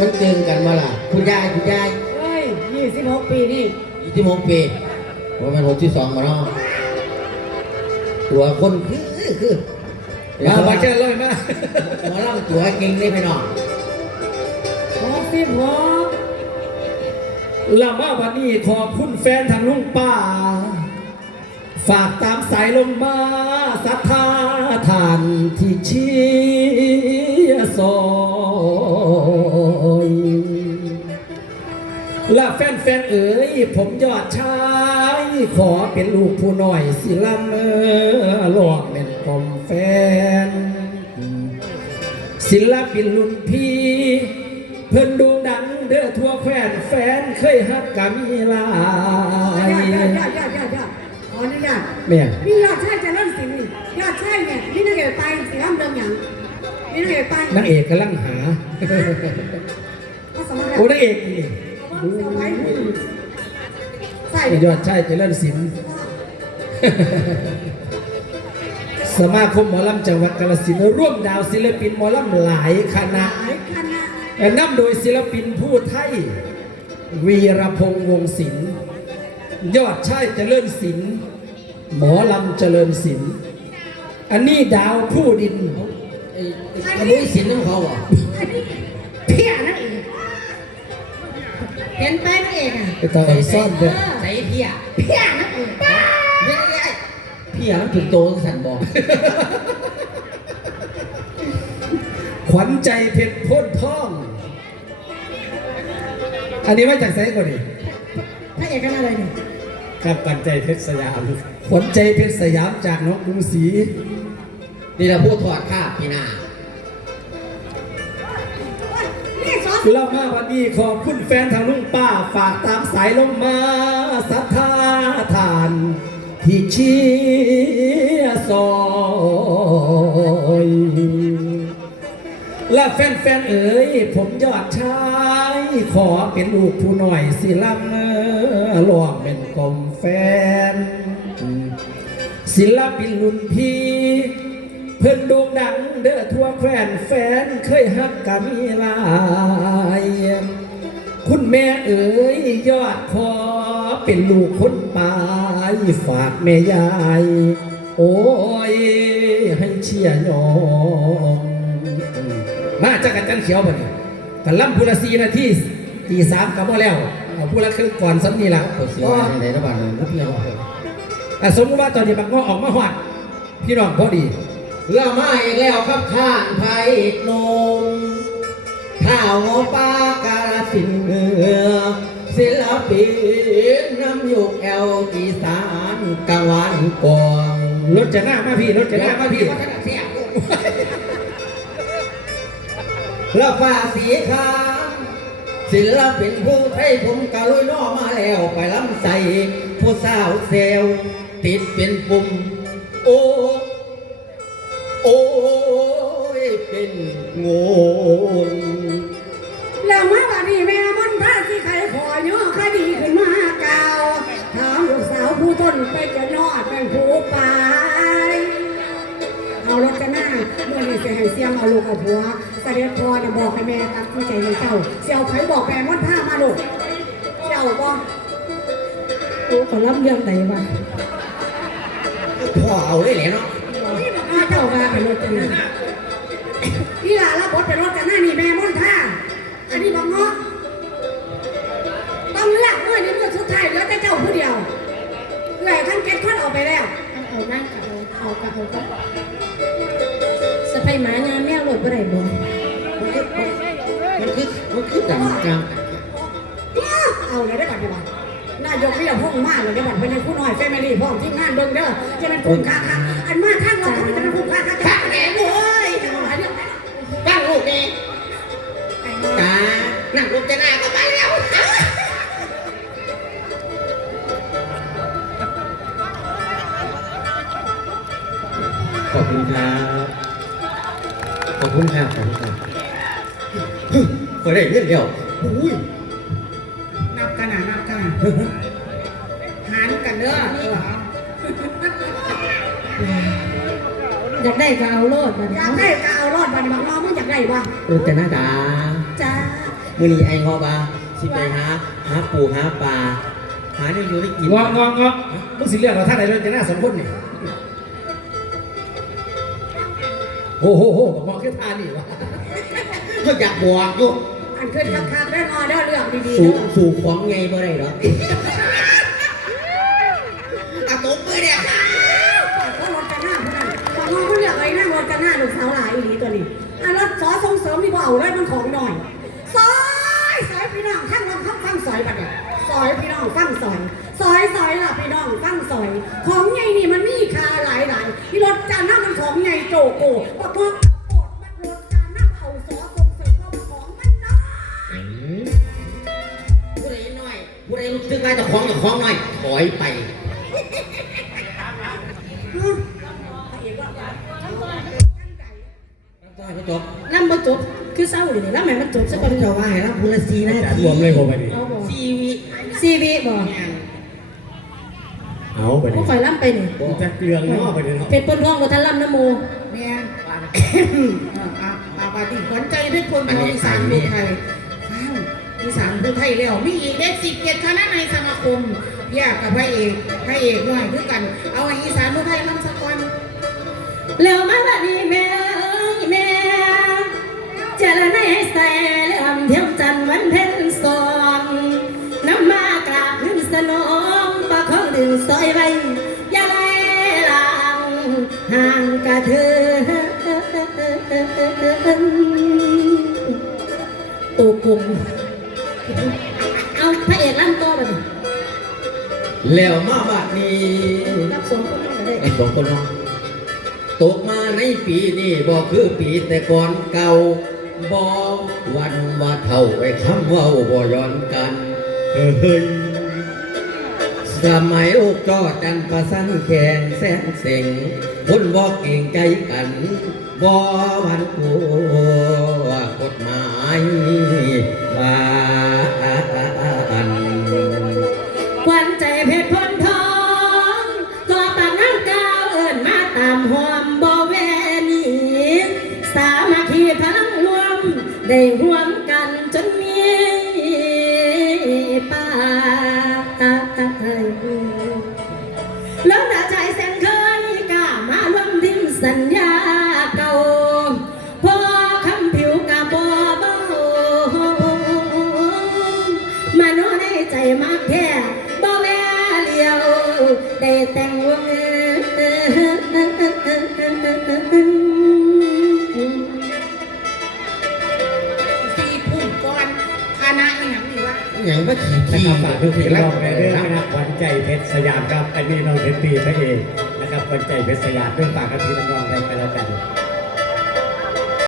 มันเกินกันมาล่ะคุณยายคุณยายเฮ้ยยี่สิบหกปีนี่ยี่สิบหกปีว่ามันหกที่สองมาเนาะตัวคนคือคือมามาเจอเลยมาหมอลำตัวเก่งเลยพี่น้องหกสิบหกลามาวันนี้ขอบคุณแฟนทางลุงป้า ฝากตามสายลมมาศรัทธาทานที่เชียร์ซอย และแฟนแฟนๆเอ๋ยผมยอดชายขอเป็นลูกผู้น้อยสิลำเออหลอกเป็นกลมแฟน ศิลปินรุ่นพี่ เพิ่นโด่งดังเด้อทั่วแฟนแฟนเคยฮักกะมีหลาญาติยญาติญาติญาติญาติญาติขออนุญาตแม่งนี่ยอดชายเจะเริ่มสิงนี่ยอดชายเนี่ยนี่นักเอกไปสิห้ามเดิมอย่างนี่นักเอกไปนางเอกกำลังหาก็สมัครแล้วโอ้นางเอกนี่เอาเสียไว้ ใส่ยอดชายเจริญศิลป์สมาคมหมอลำจังหวัดกาฬสินธุ์ร่วมดาวศิลปินหมอลำหลายคณะหลายคณะนำโดยศิลปินผู้ไทย วีรพงษ์วงศิลป์ยอดชายเจริญศิลป์หมอลำเจริญศิลป์อันนี้ดาวผู้ดินไอ้ไอ้กระบุยสินของเขาอะเพี้ยนั่น เห็นไปนั่เองอะไปต่อไอ้ซ่อนเด้อใส่เพียเพียนั่นเองไม่ได้เพียมันถึงโตสั่นบอกขวัญใจเพชรพ้นท่อง อันนี้มาจากไซก่อนดิพระเอกกันอะไรเนี่ยกับขวัญใจเพชรสยาม ขวัญใจเพชรสยามจากน้องกรุงศรีนี่เราพูดถอดคาพี่นา เรามาวันนี้ขอบคุณแฟนทางลุงป้าฝากตามสายลงมาศรัทธาทาน ที่เชียร์ซอยและแฟนๆเอ๋ยผมยอดชายขอเป็นลูกผู้หน่อยสิลำเออหลวงเป็นกลมแฟน ศิลปินรุ่นพี่ เพิ่นโด่งดังเด้อทั่วแคว้นแฟนเคยฮักกะมีหลายคุณแม่เอ๋ยยอดขอเป็นลูกคนปลายฝากแม่ยาย โอ้ย ให้เชียร์ยองมาจากกันจันเขียวบ่เนี่ยกันล่ำพุละสีนาทีตีสามกับว่าแล้วเอาพุละครึ่งก่อนสักนี่ละปวดเสียวในระหว่างนั้นเพี้ยนอะสมมติว่าตอนนี้บักง้อออกมาหอดพี่น้องพอดี เรามาอีกแล้วครับข้านไผ่นมข้าวงอปลากาสินเมือศิลปินน้ำยุกแอลอีสานกลางวันกวางรถจะหน้ามาพี่รถจะหน้ามาพี่แล้วฟ้าสีขาวศิลปินผู้ไทยผมกะลุยน้อมาแล้วไปลำใส่ผู้สาวเซลลติดเป็นปุ่มโอ้ งนแล้วเมื่อวันนี้แม่มนต์พาที่ใครขอย่อคดีขึ้นมาเก่าถามลูกสาวผู้ต้นไปจะนอดเป็นผู้ไปเอารถกันหน้าเมื่อนี้เสียให้เสียงเอาลูกเอาผัวเสด็จพ่อจะบอกให้แม่ตัดที่ใจให้เจ้าเสี่ยวไผบอกแม่มนต์พามาลูกเจ้าบ่โอ้ขอรับเรื่องไหนวะพ่อเอาได้แหละเนาะนี่บอกว่าเจ้ามาเป็นรถกันหน้า นี่ล่ะรับบทเป็นรถกันหน้านี่แม่มนต์พาอันนี้บอกเงาะต้องเลือกเมื่อนี้เมื่อสุดท้ายเหลือแต่เจ้าผู้เดียวเหลือทั้งเก็ตคนออกไปแล้วเอามากเอาเอากะเอากะสะพายหมางามแมวหลดบ่ได้บ่มันคือมันคือดังกลางเอาเลยได้บัตรดีบัตรนายกเรียกห้องมากเลยได้บัตรเป็นผู้น้อยแฟมิลี่พ่อที่งานเบิ่งเด้อจะเป็นคุ้มค่าค่ะอันมาทางเราก็จะเป็นคุ้ ขอบคุณครับ ขอบคุณครับ ขอบคุณครับเฮ้ยได้เงินเดียวอุ้ยนับกันนะนับกันหารกันเด้ออยากได้ก็เอาโลดบัดอยากได้ก็เอารอดบัตรบอกน้องมึงอยากได้บ่เออแต่หน้าดาจ้ามือนี้ไอ้งอบาสิไปหาหาปูหาปลาหาเนี่ยอยู่ได้กินงององอมึงสิเรียกเราท่านใดเลยจะน่าสมคนนี่ โอ้โหโหบอกมองแค่ทานนี่วะก็อยากบอกอยู่อันขึ้นคักๆได้พอได้เรื่องดีๆสู่เด้อสู่ของไงบ่ได้หรอกอะตบมือเนี่ยก็รถกันหน้าพนันบางคนเขาเรียกอะไรนะรถกันหน้าลูกสาวหลายอีหลีตัวนี้อะรถสอส่งเสริมมีบ่เอาเลยมันของหน่อยซอยซอยพี่น้องข้างลำข้างฟังซอยบัดเนี่ยซอยพี่น้องฟังซอยซอยซอยล่ะพี่น้องฟังซอย ของใหญ่นี่มันมี โจโกปะพวกโกดมันรถจานหน้าเอาสอส่งเสริมเราของมันน้อยผู้ใดน้อยผู้ใดรู้สึกว่าเจะของจะของน้อยถอยไปก็ให้เขาจบน้ำบ่จบคือเศร้าดิน้ำแม่มันจบซะก่อนเจ้าว่าให้รับพุละสีนาทีรวมเลยผมไปดิซีวิตซีวีบ่ เอาไปดิผู้ข่อยล่ำไปนี่จะเกลืองเนาะไปดิเนาะเป็นปนท้องบ่ทันล่ำน้ำโมแม่นอ่าอาบาดีขวัญใจด้วยคนของอีสานภูไทยว้าวอีสานภูไทยแล้วมีอีกเด็กสิบเจ็ดคณะในสมาคมแยกกับพระเอกพระเอกหน่อยด้วยกัน เอาให้อีสานภูไทยมันสักวันแล้วมาบัดนี้แม่เอ้ยแม่เจรไนให้ใส่เหลื่อมเทีย ตัวกลมเอาพระเอกล่ำต่อไปแล้วมาบัดนี้รับสองคนก็ได้ไอ้สองคนเนาะตกมาในปีนี้บ่คือปีแต่ก่อนเก่าบ่วันว่าเท่าไอ้คำเว่าบ่ย้อนกันเฮ้ยสมัยโอกจอจันประสันแข่งแสนเส็ง คนบ่เก่งใจกันบ่หวันกลัวกฎหมายบ้านควันใจเพชรพนทองตัวปากน้ำกาวเอิญมาตามหอมบ่แวนีสามัคคีพลังรวม ได้รวมกันจนมีป้าแล้วน้าใจ อย่างว่าขี่นะขี่ครับฝากทุกทีน้องในเรื่องนะขวัญใจเพชรสยามครับอันนี้น้องเพชรปีพระเอกนะครับขวัญใจเพชรสยามเพื่อฝากกับพี่น้องๆไปแล้วกัน